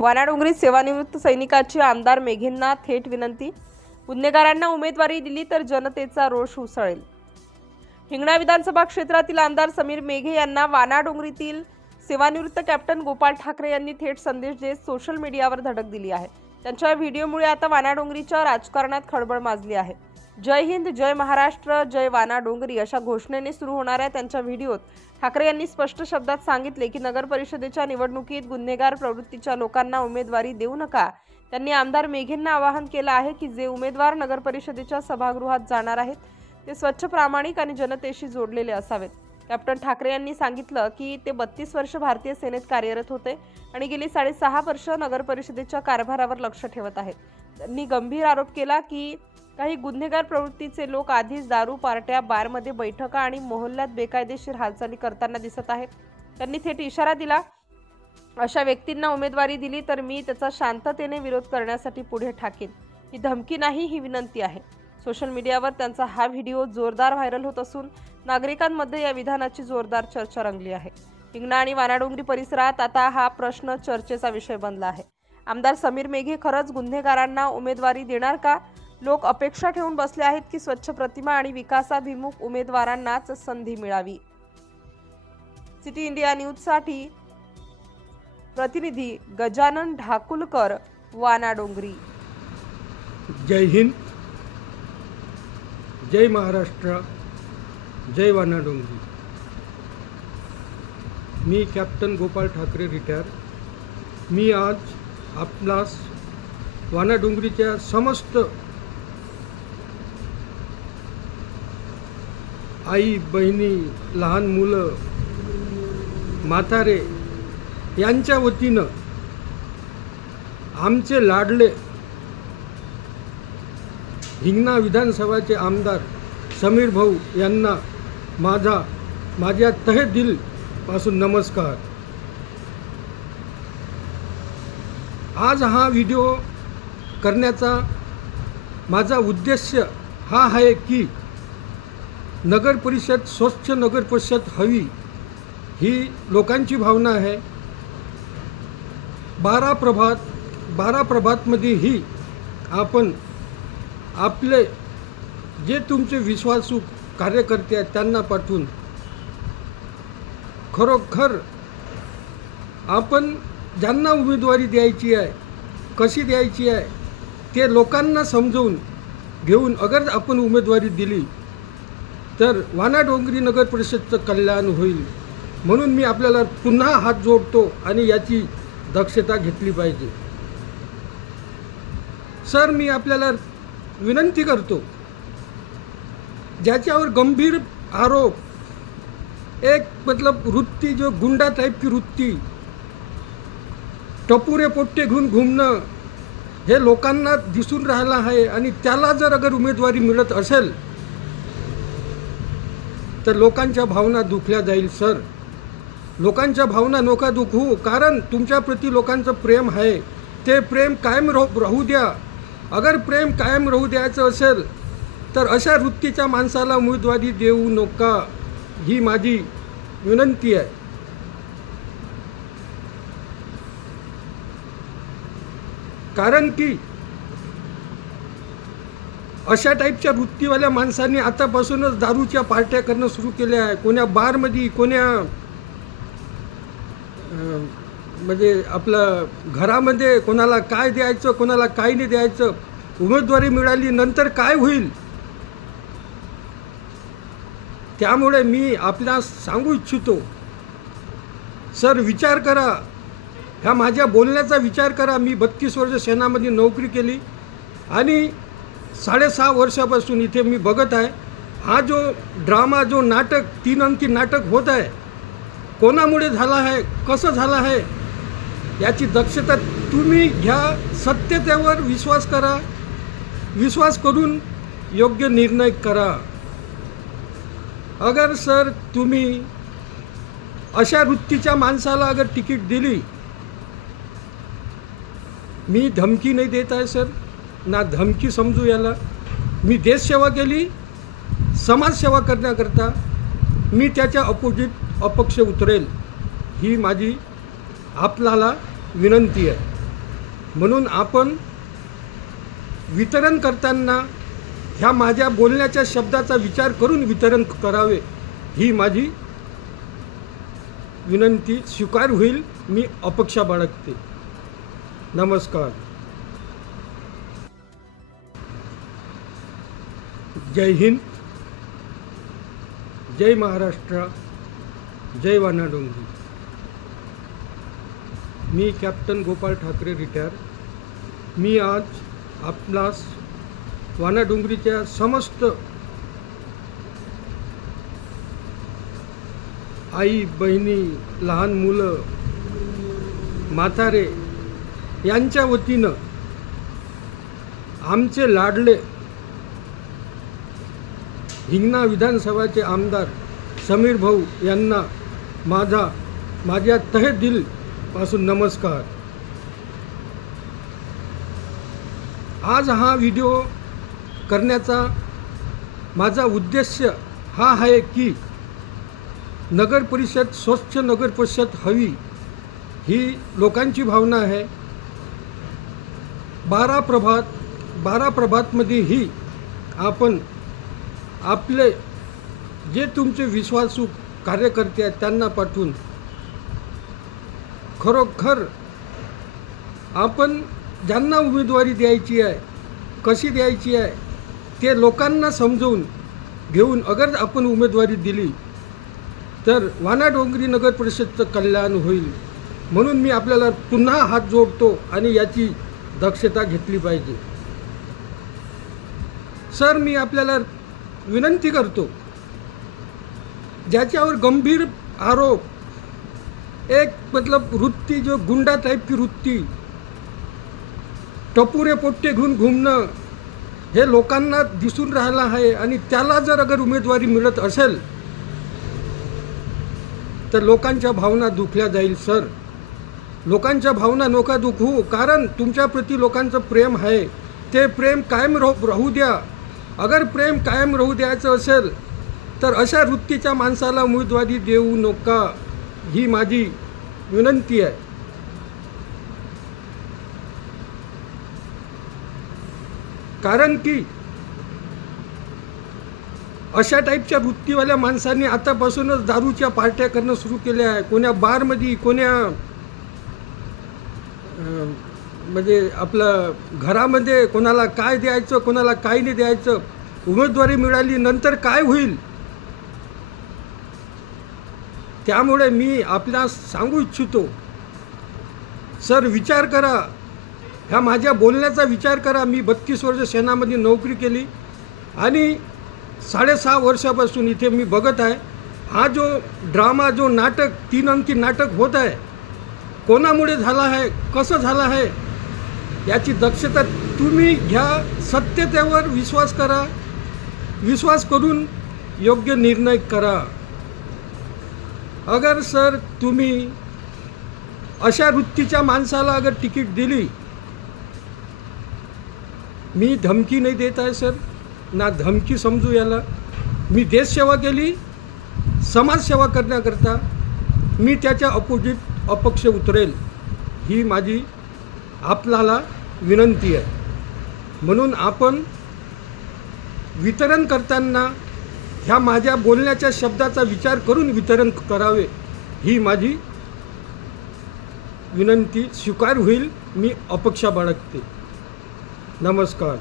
वानाडोंगरीत सेवानिवृत्त सैनिकाची आमदार मेघेंना थेट विनंती. गुन्हेगारांना उमेदवारी दिली तर जनतेचा रोष उसळेल. हिंगणा विधानसभा क्षेत्रातील आमदार समीर मेघे यांना वानाडोंगरीतील सेवानिवृत्त कॅप्टन गोपाळ ठाकरे यांनी थेट संदेश देत सोशल मीडियावर धडक दिली आहे. त्यांच्या व्हिडिओमुळे आता वानाडोंगरीच्या राजकारणात खळबळ माजली आहे. जय हिंद, जय महाराष्ट्र, जय वानाडोंगरी अशा घोषणेने सुरू होणाऱ्या त्यांच्या व्हिडिओत ठाकरे यांनी स्पष्ट शब्दात सांगितले की नगर परिषदेच्या निवडणुकीत गुन्हेगार प्रवृत्तीच्या लोकांना उमेदवारी देऊ नका. त्यांनी आमदार मेघेंना आवाहन केलं आहे की जे उमेदवार नगर परिषदेच्या सभागृहात जाणार आहेत ते स्वच्छ, प्रामाणिक आणि जनतेशी जोडलेले असावेत. कॅप्टन ठाकरे यांनी सांगितलं की ते 32 वर्ष भारतीय सेनेत कार्यरत होते आणि गेली 6.5 वर्ष नगर परिषदेच्या कारभारावर लक्ष ठेवत आहेत. त्यांनी गंभीर आरोप केला की काही गुन्हेगार प्रवृत्तीचे लोक आधीच दारू, पार्ट्या, बारमध्ये बैठका आणि मोहल्ल्यात बेकायदेशीर हालचाली करताना दिसत आहेत. त्यांनी थेट इशारा दिला, अशा व्यक्तींना उमेदवारी दिली तर मी त्याचा शांततेने विरोध करण्यासाठी पुढे ठाकेन. ही धमकी नाही, ही विनंती आहे. सोशल मीडियावर त्यांचा हा व्हिडिओ जोरदार व्हायरल होत असून नागरिकांमध्ये या विधानाची जोरदार चर्चा रंगली आहे. हिंगणा आणि वानाडोंगरी परिसरात आता हा प्रश्न चर्चेचा विषय बनला आहे. आमदार समीर मेघे खरंच गुन्हेगारांना उमेदवारी देणार का? लोक अपेक्षा ठेवून बसले आहेत की स्वच्छ प्रतिमा आणि विकासाभिमुख उमेदवारांनाच संधी मिळावी. सिटी इंडिया न्यूजसाठी प्रतिनिधी गजानन ढाकुलकर, वानाडोंगरी. जय हिंद, जय महाराष्ट्र, जय वानाडोंगरी. मी कॅप्टन गोपाळ ठाकरे, रिटायर. मी आज आपणास वानाडोंगरीच्या समस्त आई, बहिणी, लहान मुलं, म्हातारे यांच्या वतीनं आमचे लाडले हिंगणा विधानसभाचे आमदार समीर भाऊ यांना माझ्या तहे दिलपासून नमस्कार. आज हा व्हिडिओ करण्याचा माझा उद्देश हा आहे की नगर परिषद, स्वच्छ नगर परिषद हवी ही लोकांची भावना आहे. 12 प्रभातमध्येही आपण आपले जे तुमचे विश्वासू कार्यकर्ते आहेत त्यांना पाठवून खरोखर आपण ज्यांना उमेदवारी द्यायची आहे, कशी द्यायची आहे ते लोकांना समजवून घेऊन अगर आपण उमेदवारी दिली तर वानाडोंगरी नगर परिषदचं कल्याण होईल. म्हणून मी आपल्याला पुन्हा हात जोडतो आणि याची दक्षता घेतली पाहिजे. सर, मी आपल्याला विनंती करतो, ज्याच्यावर गंभीर आरोप, एक मतलब वृत्ती जो गुंडा टाइप की वृत्ती, टपुरे पोट्टे घेऊन घुमणं हे लोकांना दिसून राहिलं आहे आणि त्याला जर अगर उमेदवारी मिळत असेल तर लोकांच्या भावना दुखल्या जाईल. सर, लोकांच्या भावना नका दुखवू, कारण तुमच्याप्रती लोकांचं प्रेम आहे. ते प्रेम कायम राहू द्या. अगर प्रेम कायम राहू द्यायचं असेल तर अशा वृत्तीच्या माणसाला उमेदवारी देऊ नका, ही माझी विनंती आहे. कारण की अशा टाईपच्या वृत्तीवाल्या माणसांनी आतापासूनच दारूच्या पार्ट्या करणं सुरू केल्या आहे. कोण्या बारमध्ये, कोण्या म्हणजे आपलं घरामध्ये कोणाला काय द्यायचं, कोणाला काय नाही द्यायचं, उमेदवारी मिळाली नंतर काय होईल. त्यामुळे मी आपल्यास सांगू इच्छितो, सर विचार करा, ह्या माझ्या बोलण्याचा विचार करा. मी 32 वर्ष सेनामध्ये नोकरी केली आणि 6.5 वर्षापासून इथे मी बघत आहे. हा जो ड्रामा, जो नाटक, 3 अंकी नाटक होत आहे, कोणामुळे झाला आहे, कसं झालं आहे याची दक्षता तुम्ही घ्या. सत्यतेवर विश्वास करा, विश्वास करून योग्य निर्णय करा. अगर सर तुम्ही अशा वृत्तीच्या माणसाला अगर तिकीट दिली, मी धमकी नाही देत आहे सर, ना धमकी समजू याला. मी देशसेवा केली, समाजसेवा करण्याकरता मी त्याच्या अपोजिट अपक्ष उतरेल, ही माझी आपल्याला विनंती आहे. म्हणून आपण वितरण करताना ह्या माझ्या बोलण्याच्या शब्दाचा विचार करून वितरण करावे ही माझी विनंती स्वीकार होईल. मी अपेक्षा बाळगते. नमस्कार. जय हिंद, जय महाराष्ट्र, जय वानाडोंगरी. मी कॅप्टन गोपाळ ठाकरे रिटायर. मी आज आपणास वानाडोंगरीच्या समस्त आई बहिणी, लहान मुलं, म्हातारे यांच्या वतीनं आमचे लाडले हिंगणा विधानसभाचे आमदार समीर भाऊ यांना माझ्या तहे दिलपासून नमस्कार. आज हा व्हिडिओ करण्याचा माझा उद्देश हा आहे की नगर परिषद, स्वच्छ नगर परिषद हवी ही लोकांची भावना आहे. 12 प्रभातमध्ये ही आपण आपले जे तुमचे विश्वासू कार्यकर्ते आहेत त्यांना पाठवून खरोखर आपण ज्यांना उमेदवारी द्यायची आहे, कशी द्यायची आहे ते लोकांना समजवून घेऊन अगर आपण उमेदवारी दिली तर वानाडोंगरी नगर परिषदचं कल्याण होईल. म्हणून मी आपल्याला पुन्हा हात जोडतो आणि याची दक्षता घेतली पाहिजे. सर, मी आपल्याला विनंती करतो, ज्याच्यावर गंभीर आरोप, एक मतलब वृत्ती जो गुंडा टाइप की वृत्ती, टपुरे पोट्टे घेऊन घुमणं हे लोकांना दिसून राहिलं आहे आणि त्याला जर अगर उमेदवारी मिळत असेल तर लोकांच्या भावना दुखल्या जाईल. सर, लोकांच्या भावना नका दुखू, कारण तुमच्याप्रती लोकांचं प्रेम आहे. ते प्रेम कायम राहू द्या. अगर प्रेम कायम राहू द्यायचं असेल तर अशा वृत्तीच्या माणसाला उमेदवारी देऊ नका ही माझी विनंती आहे. कारण की अशा टाईपच्या वृत्तीवाल्या माणसांनी आतापासूनच दारूच्या पार्ट्या करणं सुरू केल्या आहे. कोण्या बारमध्ये, कोण्या म्हणजे आपलं घरामध्ये कोणाला काय द्यायचं, कोणाला काय नाही द्यायचं, उमेदवारी मिळाली नंतर काय होईल. त्यामुळे मी आपल्यास सांगू इच्छितो, सर विचार करा, ह्या माझ्या बोलण्याचा विचार करा. मी 32 वर्ष सेनामध्ये नोकरी केली आणि 6.5 वर्षापासून इथे मी बघत आहे. हा जो ड्रामा, जो नाटक, 3 अंकी नाटक होत आहे, कोणामुळे झाला आहे, कसं झालं आहे याची दक्षता तुम्ही घ्या. सत्यतेवर विश्वास करा. विश्वास करून योग्य निर्णय करा. अगर सर तुम्ही अशा वृत्तीच्या माणसाला अगर तिकीट दिली, मी धमकी नाही देत आहे सर, ना धमकी समजू याला. मी देशसेवा केली, समाजसेवा करण्याकरता मी त्याच्या अपोजिट अपक्ष उतरेल ही माझी आपल्याला विनंती आहे. म्हणून आपण वितरण करताना ह्या माझ्या बोलण्याच्या शब्दाचा विचार करून वितरण करावे ही माझी विनंती स्वीकार होईल. मी अपेक्षा बाळगते. नमस्कार.